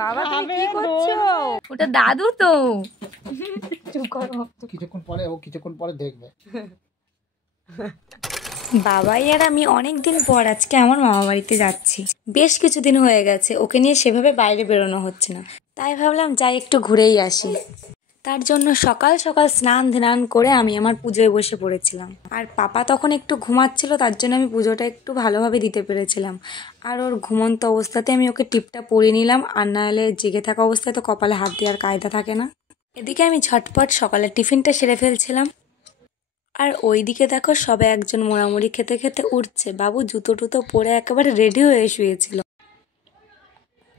বাবা তুমি কি করছো? ওটা দাদু তো। চুপ করো, কিছুক্ষণ পরে দেখবে। বাবাই আর আমি অনেকদিন পর আজকে আমার মামা বাড়িতে যাচ্ছি। বেশ কিছুদিন হয়ে গেছে ওকে নিয়ে সেভাবে বাইরে বেরোনো হচ্ছে না, তাই ভাবলাম যাই একটু ঘুরেই আসি। তার জন্য সকাল সকাল স্নান ধ্যান করে আমি আমার পুজোয় বসে পড়েছিলাম। আর পাপা তখন একটু ঘুমাচ্ছিল, তার জন্য আমি পুজোটা একটু ভালোভাবে দিতে পেরেছিলাম। আর ওর ঘুমন্ত অবস্থাতে আমি ওকে টিপটা পরিয়ে নিলাম, আর নাহলে জেগে থাকা অবস্থায় তো কপালে হাত দেওয়ার কায়দা থাকে না। এদিকে আমি ঝটপট সকালের টিফিনটা সেরে ফেলছিলাম। আর ওইদিকে দেখো সবে একজন মোড়ামুড়ি খেতে খেতে উঠছে। বাবু জুতো টুতো পরে একেবারে রেডি হয়ে শুয়েছিল।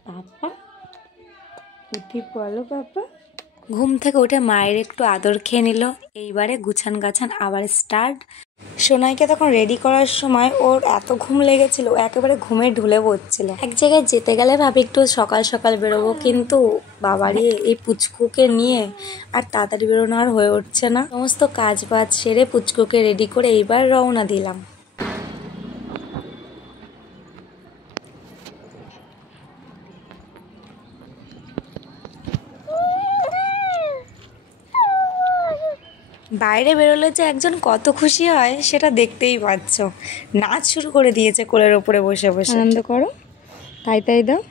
পাপা উঠি বলো পাপা। ঘুম থেকে উঠে মায়ের একটু আদর খেয়ে নিল। এইবারে গুছান গাছান আবার স্টার্ট। সোনাইকে তখন রেডি করার সময় ওর এত ঘুম লেগেছিল, ও একেবারে ঘুমে ঢুলে পড়ছিল। এক জায়গায় যেতে গেলে ভাবি একটু সকাল সকাল বেরোবো, কিন্তু বাবারই এই পুচকুকে নিয়ে আর তাড়াতাড়ি বেরোনো আর হয়ে উঠছে না। সমস্ত কাজ বাজ সেরে পুচকুকে রেডি করে এইবার রওনা দিলাম। বাইরে বেরোলে যে একজন কত খুশি হয় সেটা দেখতেই পাচ্ছ। নাচ শুরু করে দিয়েছে কোলের ওপরে বসে বসে। আনন্দ করো, তাই তাই দাও।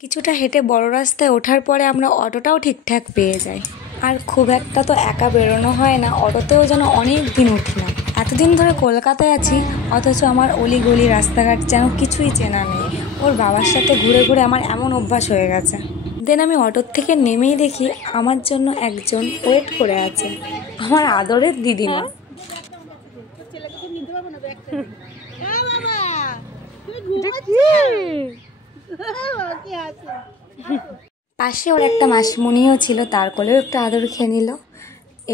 কিছুটা হেঁটে বড় রাস্তায় ওঠার পরে আমরা অটোটাও ঠিকঠাক পেয়ে যাই। আর খুব একটা তো একা বেরোনো হয় না, অটোতেও যেন অনেক দিন উঠি না। এতদিন ধরে কলকাতায় আছি, অথচ আমার অলিগলি রাস্তাঘাট যেন কিছুই চেনা নেই। ওর বাবার সাথে ঘুরে ঘুরে আমার এমন অভ্যাস হয়ে গেছে। দেন আমি অটোর থেকে নেমেই দেখি আমার জন্য একজন ওয়েট করে আছে, আমার আদরের দিদিমা। পাশে ওর একটা মাসিমণিও ছিল, তার কোলেও একটু আদর খেয়ে নিল।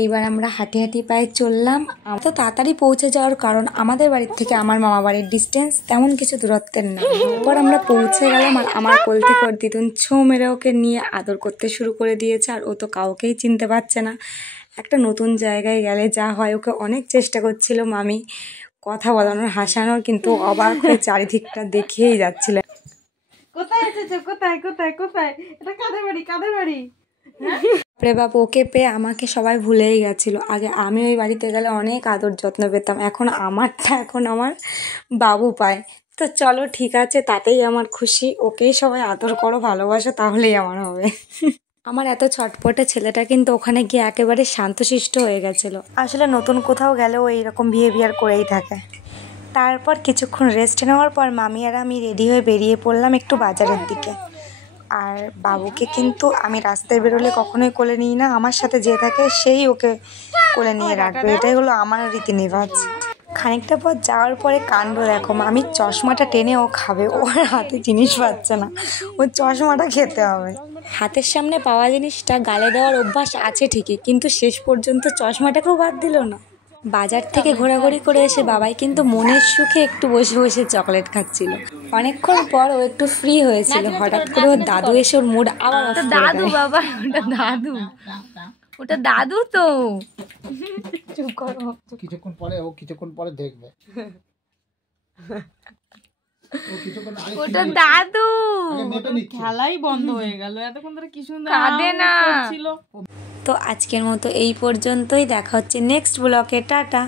এইবার আমরা হাঁটি হাঁটি পায়ে চললাম। তো তাড়াতাড়ি পৌঁছে যাওয়ার কারণ আমাদের বাড়ির থেকে আমার মামা বাড়ির ডিস্টেন্স তেমন কিছু দূরত্বের না। এরপর আমরা পৌঁছে গেলাম, আর আমার কোল থেকে ওর দিদুন ছো মেরে ওকে নিয়ে আদর করতে শুরু করে দিয়েছে। আর ও তো কাউকেই চিনতে পারছে না। একটা নতুন জায়গায় গেলে যা হয়, ওকে অনেক চেষ্টা করছিল মামি কথা বলানোর, হাসানোর, কিন্তু অবাক হয়ে চারিদিকটা দেখেই যাচ্ছিল। কোথায় এসেছো? কোথায় কোথায় কোথায়? এটা কাদের বাড়ি? কাদের বাড়ি? রে বাপ, ওকে পেয়ে আমাকে সবাই ভুলেই গেছিল। আগে আমি ওই বাড়িতে গেলে অনেক আদর যত্ন পেতাম, এখন আমারটা এখন আমার বাবু পায়। তো চলো ঠিক আছে, তাতেই আমার খুশি। ওকেই সবাই আদর করো, ভালোবাসো, তাহলেই আমার হবে। আমার এত ছটপটে ছেলেটা কিন্তু ওখানে গিয়ে একেবারে শান্তশিষ্ট হয়ে গেছিল। আসলে নতুন কোথাও গেলেও এইরকম বিহেভিয়ার করেই থাকে। তারপর কিছুক্ষণ রেস্ট নেওয়ার পর মামি আর আমি রেডি হয়ে বেরিয়ে পড়লাম একটু বাজারের দিকে। আর বাবুকে কিন্তু আমি রাস্তায় বেরোলে কখনোই কোলে নিই না, আমার সাথে যে থাকে সেই ওকে কোলে নিয়ে রাখবে, এটাই হলো আমার রীতিনিবাজ। খানিকটা পর যাওয়ার পরে কাণ্ড দেখো, মামির চশমাটা টেনে ও খাবে, ওর হাতে জিনিস পাচ্ছে না, ওর চশমাটা খেতে হবে। হাতের সামনে পাওয়া জিনিসটা গালে দেওয়ার অভ্যাস আছে ঠিকই, কিন্তু শেষ পর্যন্ত চশমাটাকেও বাদ দিল না। বাজার থেকে ঘোরাঘুরি করে এসে বাবাই কিন্তু মনের সুখে একটু বসে বসে চকলেট খাচ্ছিল। অনেকক্ষণ পর ও একটু ফ্রি হয়েছিল, হঠাৎ করে ওর দাদু এসে ওর মুড আবার অফ করে দেয়। দাদু বাবা, ওটা দাদু, ওটা দাদু তো। চুপ করো, কিছুক্ষণ পরে দেখবে। ওটা দাদু। খেলাই বন্ধ হয়ে গেল, এতক্ষণ ধরে কি সুন্দর কাঁদে না। ছিল। তো আজকের মতো এই পর্যন্তই, দেখা হচ্ছে নেক্সট ব্লগে। টাটা।